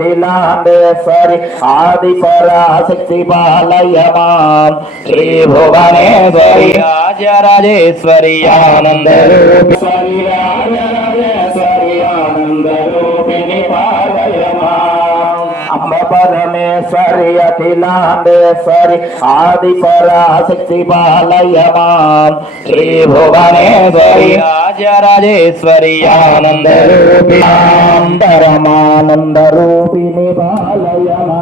పరమేశ్వరి అఖిలాండేశ్వరి ఆది పరాశక్తి పాలయమా శ్రీ భువనేశ్వరి రాజరాజేశ్వరి ఆనంద రూపేశ్వరి రాజరాజేశ్వరి ఆనంద రూపిణి పాలయమా అంబ పరమేశ్వరి అఖిలాండేశ్వరి ఆది పరాశక్తి పాలయమా శ్రీ భువనేశ్వరి రాజరాజేశ్వరి ఆనంద పరమానంద రూపిణి పాలయమా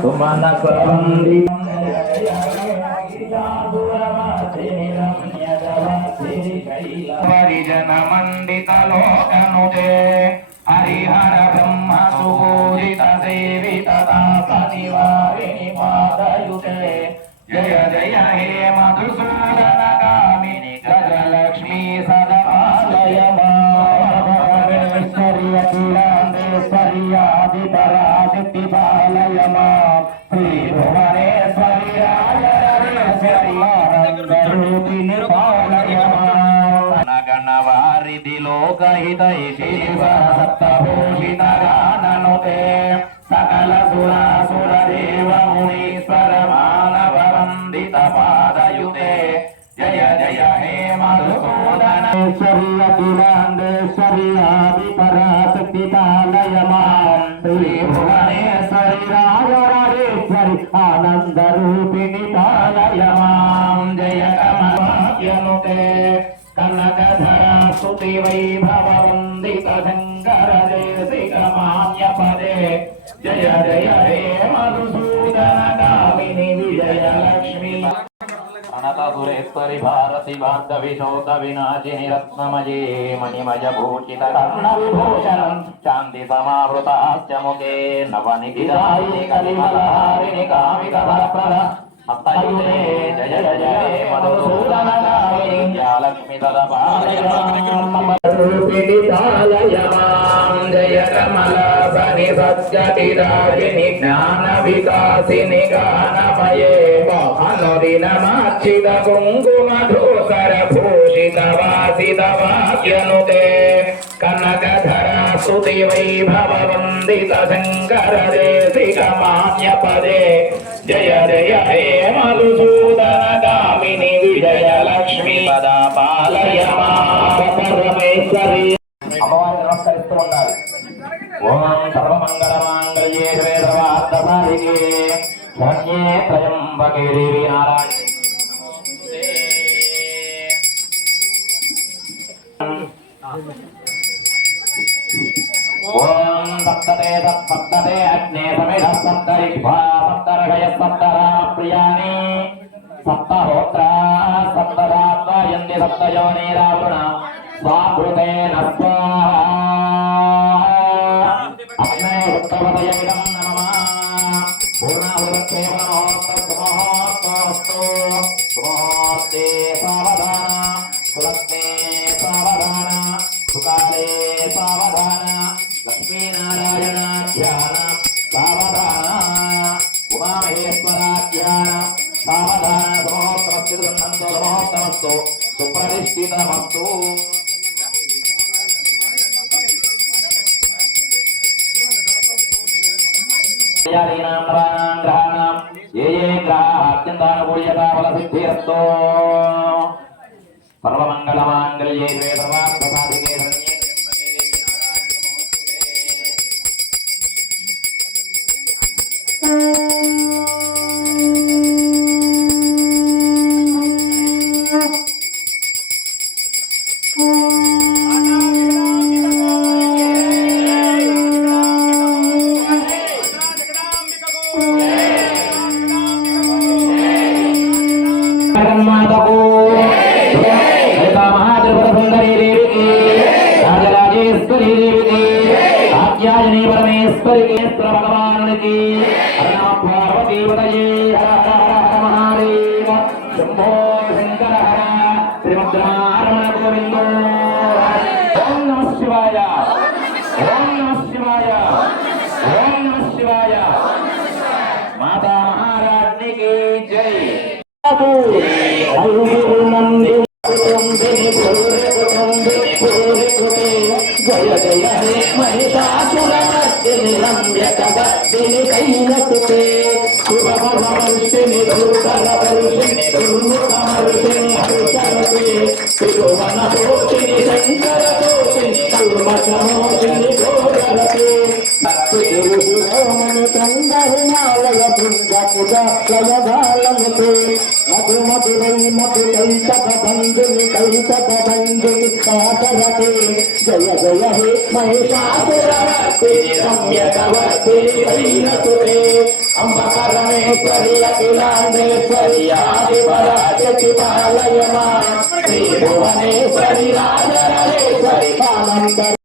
సుమన స్వరంది పరిజన మండిత లోకనుదే హరిహర బ్రహ్మ సుగోజిత సేవిత దాస నివారిణి పాదయుతే జయ జయ హే మధుసూదన. ఆది పరాశక్తి పాలయ శ్రీ భువనేశ్వరి రాజరాజేశ్వరి ఆనందరూపిణి పాలయ గణవారిది లోకహితైషి సప్తభూషిత గాననుతే సకల సురాసుర దేవ మునీశ్వర మానవ వందిత పాదయుతే జయ జయ హే మధుసూదనేశ్వరి అఖిలాండేశ్వరి ఆది పరాశక్తి పాలయ శ్రీ భువనేశ్వరి రాజరాజేశ్వరి ఆనంద రూపిణి పాలయ జయ స్తుతి వైభవ వందిత శంకర దేశిక మాన్య పదే జయ జయ హే మధుసూదన కామిని విజయ లక్ష్మి. భారతి బాంధవి శోక వినాశిని రత్నమయే కాంతి భూషిత కర్ణ విభూషణం శాంతి సమావృతాశ్చ కలిమలహారిణి జయ జయ జయ కమలాసని జ్ఞాన వికాసిని గానమయే అనుదినమార్చిత కుంకుమ ధూసర భూషిత వాసిత వాక్యనుతే కనక స్తుతి వైభవ శంకర దేశిక మాన్య పదే జయ జయ హే మధుసూదన కామిని విజయ లక్ష్మి పదా పాలయ మా పరమేశ్వరి అమ్మవారిని నమస్కరిస్తూ ఉండాలి. ఓం సర్వమంగళ మాంగళ్యే వేదవార్ధసారికే ధన్యే త్రయంబకే దేవి నారాయణ. ఓం సప్తతే సప్తతే అగ్నే సమిధ సప్తరి సప్తరగయ సప్తరామ ప్రియాణి సప్తహోత్రా సప్తదాత్వాయంతి సప్తయోనిరావృణ స్వాభృతేన స్వాహా అగ్నే ఉత్తమదయమిదం నమః. పూర్ణావృతే నమోస్తమోస్తమోస్తు సుమహోత్తే సావధాన. సులగ్నే ఉమామహేశ్వర సావధాన సమోత్తమస్తు సమోత్తమస్తు సుప్రతిష్ఠితమస్తు ఏ ఏ గ్రహాः అత్యంతానుకూల్యతా సర్వమంగళమాంగళ్యే సర్వార్థసాధికే జగన్మాతకు మహాత్రిపురసుందరీదేవికి రాజరాజేశ్వరీ దేవికి ఆధ్యాయని పరమేశ్వరికి భగవానునికి పార్వతీవతయే హర హర మహాదేవ శంభో శంకర హర శ్రీమద్రారమణ గోవిందో. ఓం శివాయ. శివాయ. శివాయ. మహిషాసురమర్దిని రమ్యకవర్దిని కైలసుతే శుభమవర్షిణి దుర్ధరవర్షిణి దుర్ముఖమర్షిణి హర్షరతే తిరువన దోషిణి శంకర దోషిణి కల్మషమోషిణి కందహిమాలయ బృంద పుజాలయదాలముతే మధు మధురై మధు కైతప బంధుని కైతప బంధుని కాకరతే జయ జయ హే అఖిలాండేశ్వరి శ్రీ భువనేశ్వరి